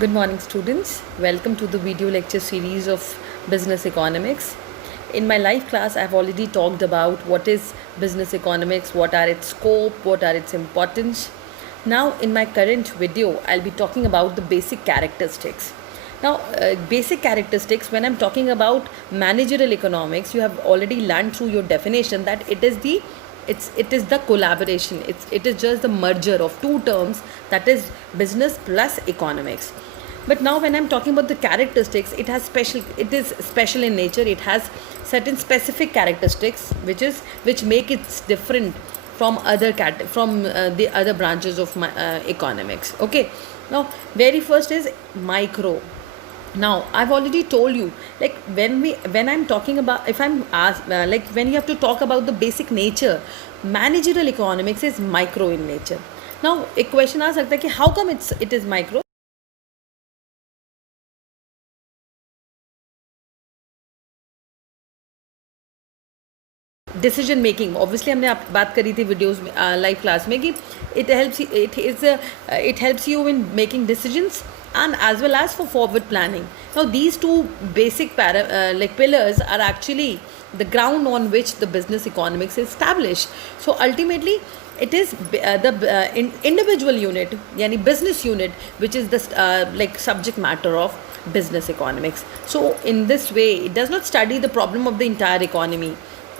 Good morning, students. Welcome to the video lecture series of Business Economics. In my live class, I've already talked about what is business economics, what are its scope, what are its importance. Now, in my current video, I'll be talking about the basic characteristics. Now, basic characteristics, when I'm talking about managerial economics, you have already learned through your definition that it is the collaboration, it is just the merger of two terms, that is business plus economics. But now when I'm talking about the characteristics, it is special in nature. It has certain specific characteristics which make it different from the other branches of economics. Okay, now very first is micro. Now I've already told you, like when I'm talking about, if I'm asked, like when you have to talk about the basic nature, managerial economics is micro in nature. Now एक question आ सकता है कि how come it is micro. Decision making, obviously हमने आप बात करी थी videos में, लाइव क्लास में, कि it helps you in making decisions and as well as for forward planning. Now these two basic pillars are actually the ground on which the business economics is established. So ultimately it is individual unit, yani business unit, which is the subject matter of business economics. So in this way it does not study the problem of the entire economy.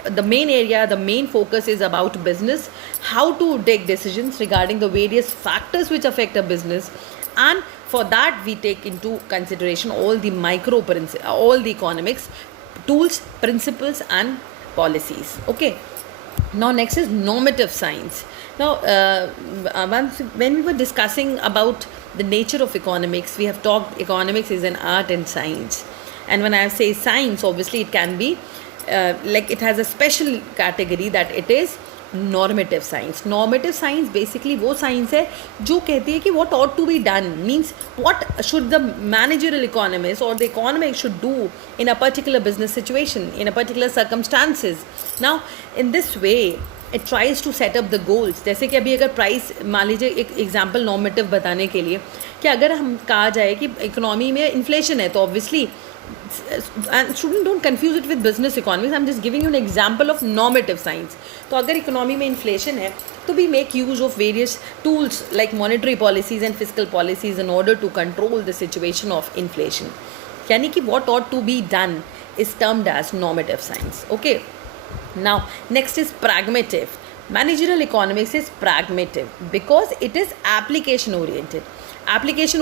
The main focus is about business, how to take decisions regarding the various factors which affect a business, and for that we take into consideration all the economics tools, principles and policies. Okay, now next is normative science. Now when we were discussing about the nature of economics, we have talked economics is an art and science. And when I say science, obviously it can be it has a special category, that it is normative science. Normative science basically वो science है जो कहती है कि what ought to be done, means what should the managerial economist or the economist should do in a particular business situation, in a particular circumstances. Now in this way it tries to set up the goals. जैसे कि अभी अगर price, मान लीजिए एक example normative बताने के लिए, कि अगर हम कहा जाए कि इकोनॉमी में इन्फ्लेशन है, तो obviously, and student don't confuse it with business economics, I'm just giving you an example of normative science. तो अगर इकोनॉमी में इन्फ्लेशन है तो we make use of various tools like monetary policies and fiscal policies in order to control the situation of inflation. यानी कि what ought to be done is termed as normative science. Okay, now next is pragmative. Managerial economics is pragmative because it is application oriented. Application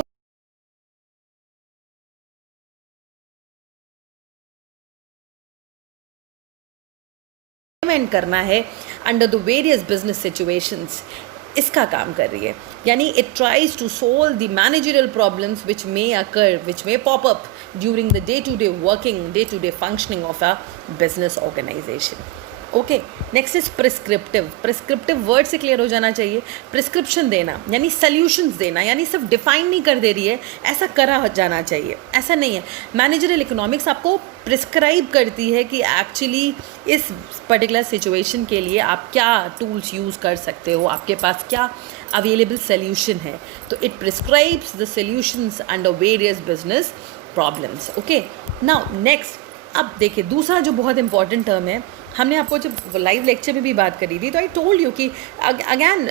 करना है under the various business situations, इसका काम कर रही है. यानी it tries to solve the managerial problems which may occur, which may pop up during the day to day working, day to day functioning of a business organisation. Okay, next is prescriptive. Prescriptive word से clear हो जाना चाहिए. Prescription देना यानी solutions देना, यानी सिर्फ define नहीं कर दे रही है, ऐसा करा जाना चाहिए, ऐसा नहीं है. मैनेजरियल इकोनॉमिक्स आपको प्रिस्क्राइब करती है कि एक्चुअली इस पर्टिकुलर सिचुएशन के लिए आप क्या टूल्स यूज़ कर सकते हो, आपके पास क्या अवेलेबल सल्यूशन है. तो it prescribes the solutions under various business problems. Okay, now next, अब देखिए दूसरा जो बहुत इंपॉर्टेंट टर्म है, हमने आपको जब लाइव लेक्चर में भी बात करी थी, तो आई टोल्ड यू कि अगैन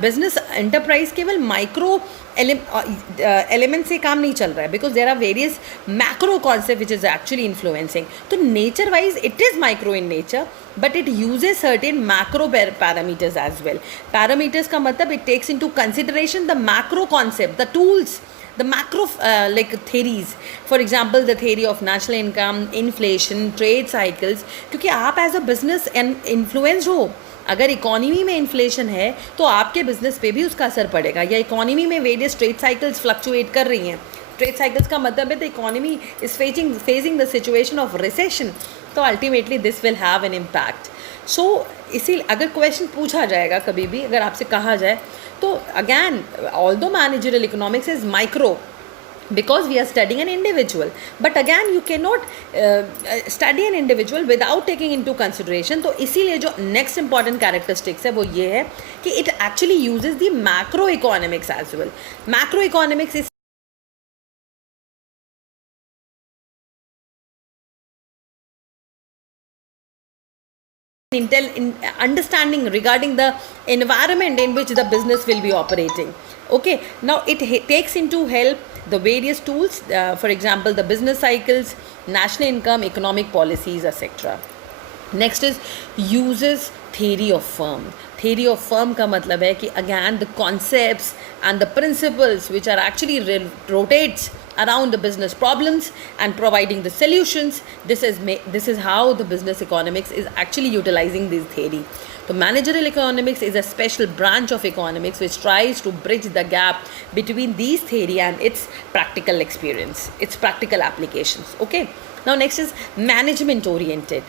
बिजनेस एंटरप्राइज केवल माइक्रो एलिमेंट से काम नहीं चल रहा है, because there are various macro concept which is actually influencing. तो nature wise it is micro in nature, but it uses certain macro parameters as well. Parameters का मतलब it takes into consideration the macro concept, the tools, the macro theories. For example, the theory of national income, inflation, trade cycles. क्योंकि आप as a business influenced हो, अगर economy में inflation है तो आपके बिजनेस पे भी उसका असर पड़ेगा, या इकोनॉमी में वेरियस ट्रेड साइकिल्स फ्लक्चुएट कर रही हैं. ट्रेड साइकिल्स का मतलब है the economy is facing the situation of recession, तो ultimately this will have an impact. So इसी अगर क्वेश्चन पूछा जाएगा कभी भी, अगर आपसे कहा जाए, तो again although managerial economics is micro because we are studying an individual, but again you cannot study an individual without taking into consideration. तो इसीलिए जो next important characteristics है वो ये है कि it actually uses the macro economics as well. Macro economics is understanding regarding the environment in which the business will be operating. Okay, now it takes into help the various tools, for example, the business cycles, national income, economic policies, etc. Next is uses theory of firm. Theory of firm का मतलब है कि again the concepts and the principles which are actually rotates around the business problems and providing the solutions. This is how the business economics is actually utilizing this theory. So managerial economics is a special branch of economics which tries to bridge the gap between these theory and its practical experience, its practical applications. Okay. Now next is management oriented.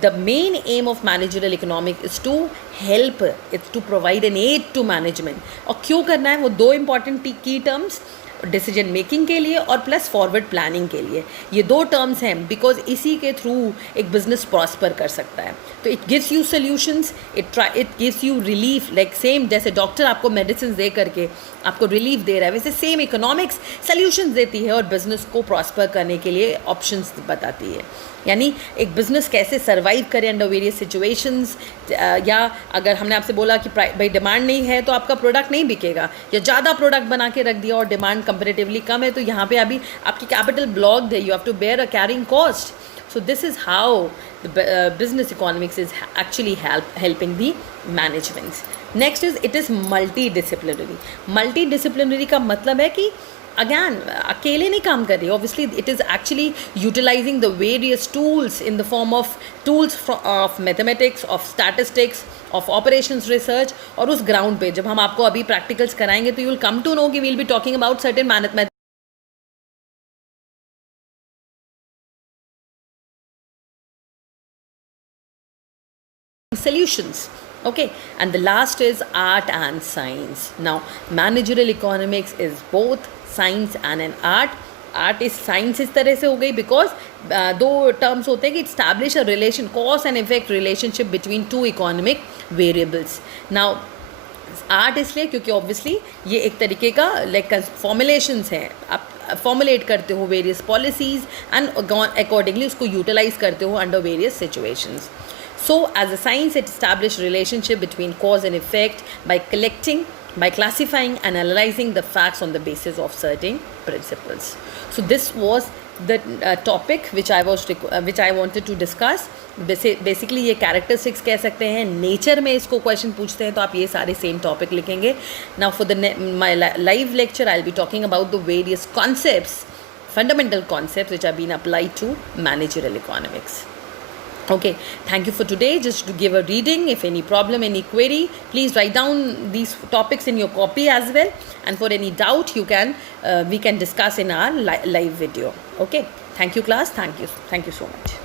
The main aim of managerial economics is to help, it's to provide an aid to management. और क्यों करना है वो दो important key terms, decision making के लिए और plus forward planning के लिए. ये दो टर्म्स हैं बिकॉज इसी के थ्रू एक बिजनेस प्रॉस्पर कर सकता है. तो it gives you solutions, it gives you relief. Like same जैसे डॉक्टर आपको मेडिसिन दे करके आपको रिलीफ दे रहा है, वैसे सेम इकोनॉमिक्स सोल्यूशंस देती है और बिजनेस को प्रॉस्पर करने के लिए ऑप्शंस बताती है. यानी एक बिज़नेस कैसे सर्वाइव करे अंडर वेरियस सिचुएशंस. या अगर हमने आपसे बोला कि भाई डिमांड नहीं है तो आपका प्रोडक्ट नहीं बिकेगा, या ज़्यादा प्रोडक्ट बना के रख दिया और डिमांड कंपेरेटिवली कम है, तो यहाँ पे अभी आपकी कैपिटल ब्लॉक्ड है, you have to bear a carrying cost. So this is how the business economics is actually helping the management. Next is it is multidisciplinary. Multidisciplinary का मतलब है कि अगैन अकेले नहीं काम कर रही. Obviously it is actually utilising the various tools in the form of tools of mathematics, of statistics, of operations research. और उस ग्राउंड पे जब हम आपको अभी प्रैक्टिकल्स कराएंगे तो you will come to know कि we'll be talking about certain mathematics solutions. Okay, and the last is art and science. Now managerial economics is both science and an art. Art is science इस तरह से हो गई because दो terms होते हैं कि establish a relation, cause and effect relationship between two economic variables. Now art इसलिए क्योंकि ऑब्वियसली ये एक तरीके का लाइक फॉर्मुलेशंस हैं, आप फॉर्मुलेट करते हो वेरियस पॉलिसीज़ एंड अकॉर्डिंगली उसको यूटिलाइज करते हो under various situations. So as a science, it established relationship between cause and effect by classifying and analyzing the facts on the basis of certain principles. So this was the topic which I wanted to discuss. Basically ये characteristics कह सकते हैं, nature में इसको question पूछते हैं तो आप ये सारे same topic लिखेंगे. Now for my live lecture, I'll be talking about the various concepts, fundamental concepts which have been applied to managerial economics. Okay, thank you for today. Just to give a reading, if any problem, any query, please write down these topics in your copy as well. And for any doubt, we can discuss in our live video. Okay, thank you class. Thank you so much.